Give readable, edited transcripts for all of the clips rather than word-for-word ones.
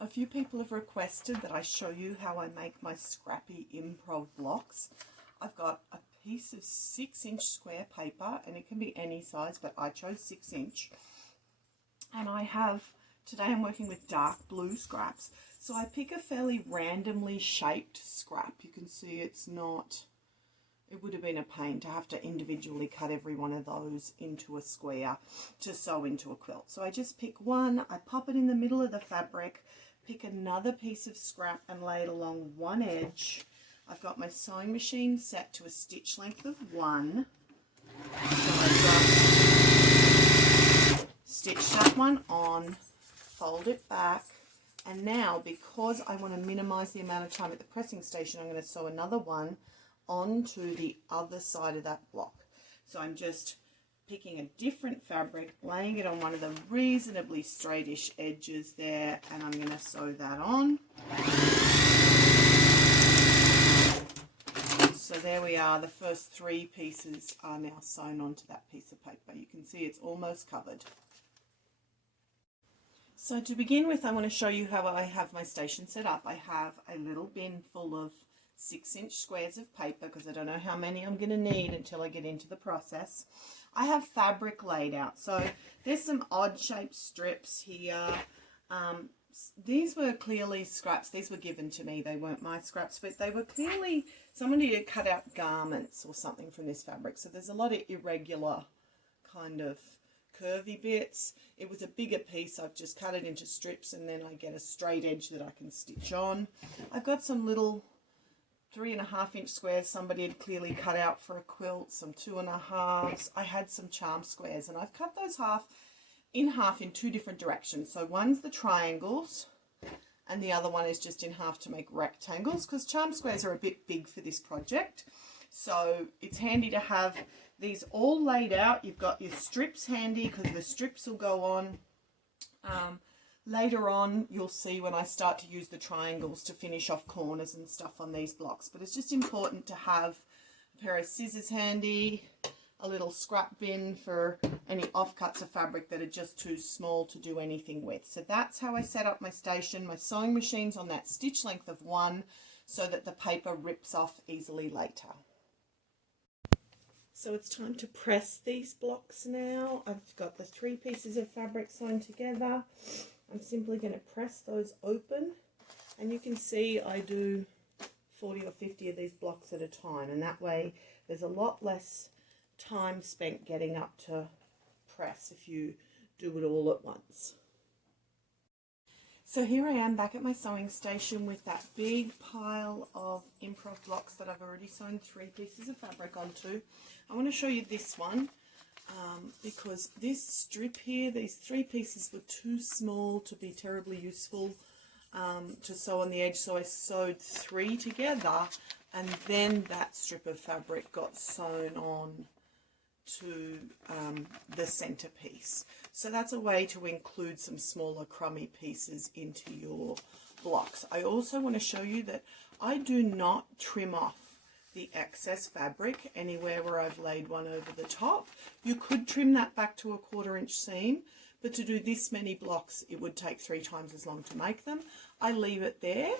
A few people have requested that I show you how I make my Scrappy Improv blocks. I've got a piece of 6-inch square paper, and it can be any size, but I chose 6-inch. And today I'm working with dark blue scraps. So I pick a fairly randomly shaped scrap. You can see it would have been a pain to have to individually cut every one of those into a square to sew into a quilt. So I just pick one, I pop it in the middle of the fabric, pick another piece of scrap and lay it along one edge. I've got my sewing machine set to a stitch length of 1. So I just stitch that one on, fold it back, and now because I want to minimize the amount of time at the pressing station, I'm going to sew another one onto the other side of that block. So I'm just picking a different fabric, laying it on one of the reasonably straightish edges there, and I'm going to sew that on. So there we are, the first 3 pieces are now sewn onto that piece of paper. You can see it's almost covered. So to begin with, I want to show you how I have my station set up. I have a little bin full of 6-inch squares of paper because I don't know how many I'm going to need until I get into the process. I have fabric laid out. So there's some odd shaped strips here. These were clearly scraps. These were given to me. They weren't my scraps, but they were clearly somebody had cut out garments or something from this fabric. So there's a lot of irregular kind of curvy bits. It was a bigger piece. I've just cut it into strips and then I get a straight edge that I can stitch on. I've got some little 3.5-inch squares somebody had clearly cut out for a quilt, some 2.5s. I had some charm squares and I've cut those in half in 2 different directions. So one's the triangles and the other one is just in half to make rectangles because charm squares are a bit big for this project. So it's handy to have these all laid out. You've got your strips handy because the strips will go on. Later on, you'll see when I start to use the triangles to finish off corners and stuff on these blocks. But it's just important to have a pair of scissors handy, a little scrap bin for any offcuts of fabric that are just too small to do anything with. So that's how I set up my station. My sewing machine's on that stitch length of 1 so that the paper rips off easily later. So it's time to press these blocks now. I've got the 3 pieces of fabric sewn together. I'm simply going to press those open, and you can see I do 40 or 50 of these blocks at a time, and that way there's a lot less time spent getting up to press if you do it all at once. So here I am back at my sewing station with that big pile of Improv blocks that I've already sewn 3 pieces of fabric onto. I want to show you this one because this strip here, these 3 pieces were too small to be terribly useful to sew on the edge, so I sewed 3 together and then that strip of fabric got sewn on to the center piece. So that's a way to include some smaller crummy pieces into your blocks. I also want to show you that I do not trim off the excess fabric anywhere where I've laid one over the top. You could trim that back to a 1/4-inch seam, but to do this many blocks it would take 3 times as long to make them. I leave it there.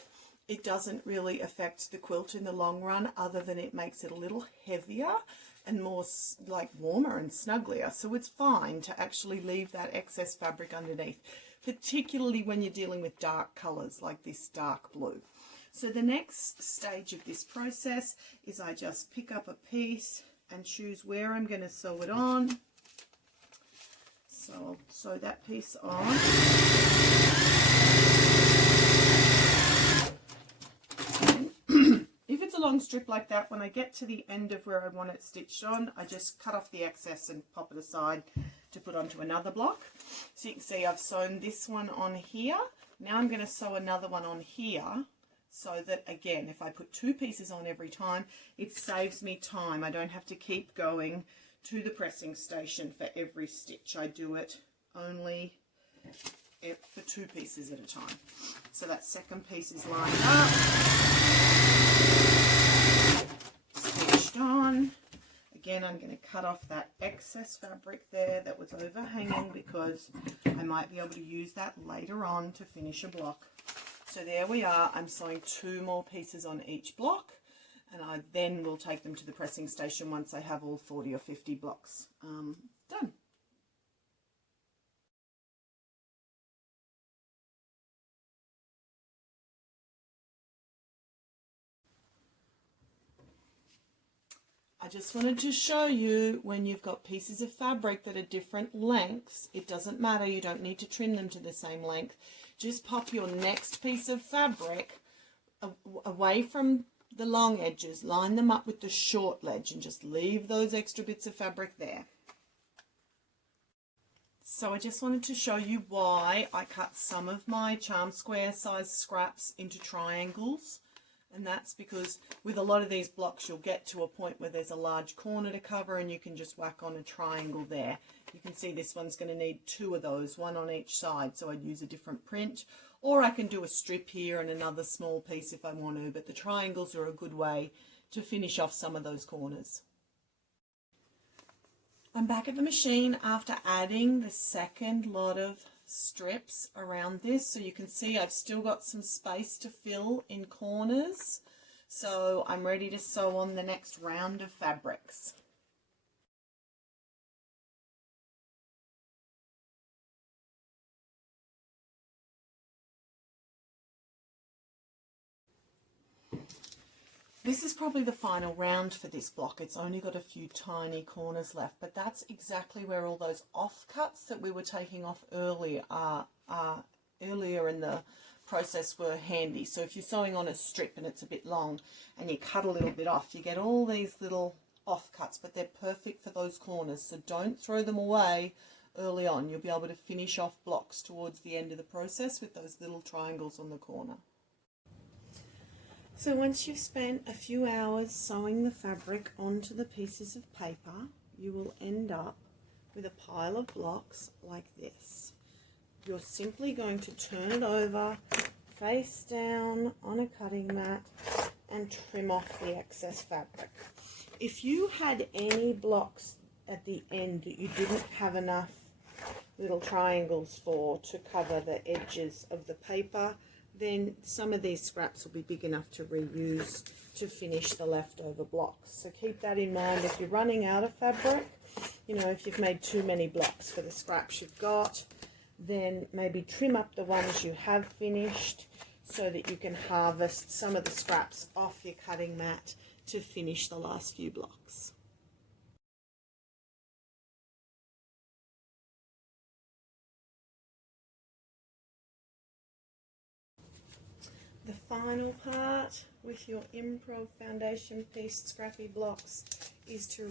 It doesn't really affect the quilt in the long run other than it makes it a little heavier and more like warmer and snugglier. So it's fine to actually leave that excess fabric underneath, particularly when you're dealing with dark colors like this dark blue. So the next stage of this process is I just pick up a piece and choose where I'm going to sew it on. So I'll sew that piece on. If it's a long strip like that, when I get to the end of where I want it stitched on, I just cut off the excess and pop it aside to put onto another block. So you can see I've sewn this one on here. Now I'm going to sew another one on here so that, again, if I put 2 pieces on every time, it saves me time. I don't have to keep going to the pressing station for every stitch. I do it only for 2 pieces at a time. So that second piece is lined up. Stitched on. Again, I'm going to cut off that excess fabric there that was overhanging because I might be able to use that later on to finish a block. So there we are. I'm sewing 2 more pieces on each block, and I then will take them to the pressing station once I have all 40 or 50 blocks done. I just wanted to show you when you've got pieces of fabric that are different lengths, it doesn't matter, you don't need to trim them to the same length. Just pop your next piece of fabric away from the long edges, line them up with the short edge and just leave those extra bits of fabric there. So I just wanted to show you why I cut some of my charm square size scraps into triangles. And that's because with a lot of these blocks you'll get to a point where there's a large corner to cover and you can just whack on a triangle there. You can see this one's going to need 2 of those, 1 on each side, so I'd use a different print. Or I can do a strip here and another small piece if I want to, but the triangles are a good way to finish off some of those corners. I'm back at the machine after adding the second lot of strips around this, so you can see I've still got some space to fill in corners, so I'm ready to sew on the next round of fabrics. This is probably the final round for this block. It's only got a few tiny corners left, but that's exactly where all those offcuts that we were taking off earlier in the process were handy. So if you're sewing on a strip and it's a bit long and you cut a little bit off, you get all these little offcuts, but they're perfect for those corners. So don't throw them away early on. You'll be able to finish off blocks towards the end of the process with those little triangles on the corner. So once you've spent a few hours sewing the fabric onto the pieces of paper, you will end up with a pile of blocks like this. You're simply going to turn it over, face down on a cutting mat, and trim off the excess fabric. If you had any blocks at the end that you didn't have enough little triangles for to cover the edges of the paper, then some of these scraps will be big enough to reuse to finish the leftover blocks. So keep that in mind if you're running out of fabric. You know, if you've made too many blocks for the scraps you've got, then maybe trim up the ones you have finished so that you can harvest some of the scraps off your cutting mat to finish the last few blocks. The final part with your Improv foundation piece Scrappy blocks is to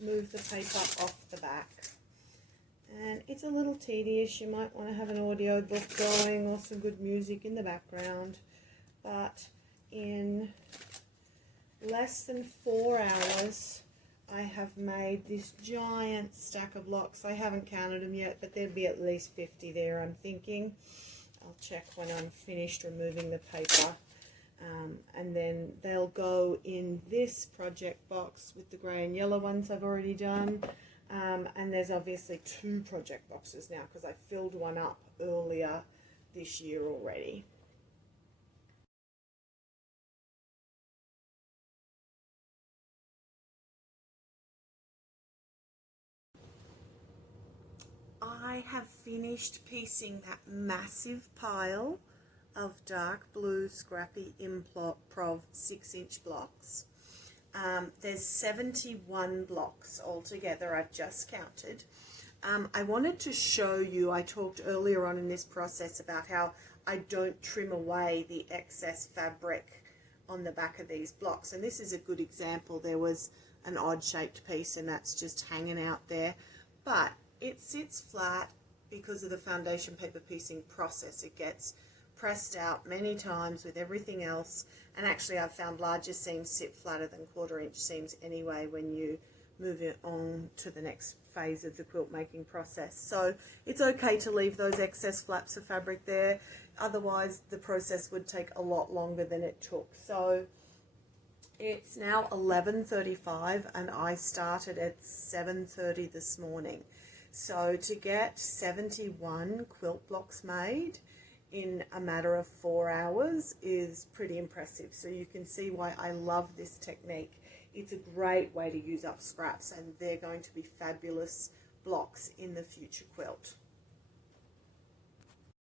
remove the paper off the back. And it's a little tedious. You might want to have an audio book going or some good music in the background. But in less than 4 hours, I have made this giant stack of blocks. I haven't counted them yet, but there'll be at least 50 there, I'm thinking. I'll check when I'm finished removing the paper, and then they'll go in this project box with the grey and yellow ones I've already done, and there's obviously 2 project boxes now because I filled one up earlier this year already. I have finished piecing that massive pile of dark blue Scrappy Improv 6-inch blocks. There's 71 blocks altogether, I've just counted. I wanted to show you, I talked earlier on in this process about how I don't trim away the excess fabric on the back of these blocks, and this is a good example. There was an odd shaped piece and that's just hanging out there, but it sits flat because of the foundation paper piecing process. It gets pressed out many times with everything else, and actually I've found larger seams sit flatter than 1/4-inch seams anyway when you move it on to the next phase of the quilt making process. So it's okay to leave those excess flaps of fabric there, otherwise the process would take a lot longer than it took. So It's now 11:35 and I started at 7:30 this morning. So to get 71 quilt blocks made in a matter of 4 hours is pretty impressive. So you can see why I love this technique. It's a great way to use up scraps, and they're going to be fabulous blocks in the future quilt.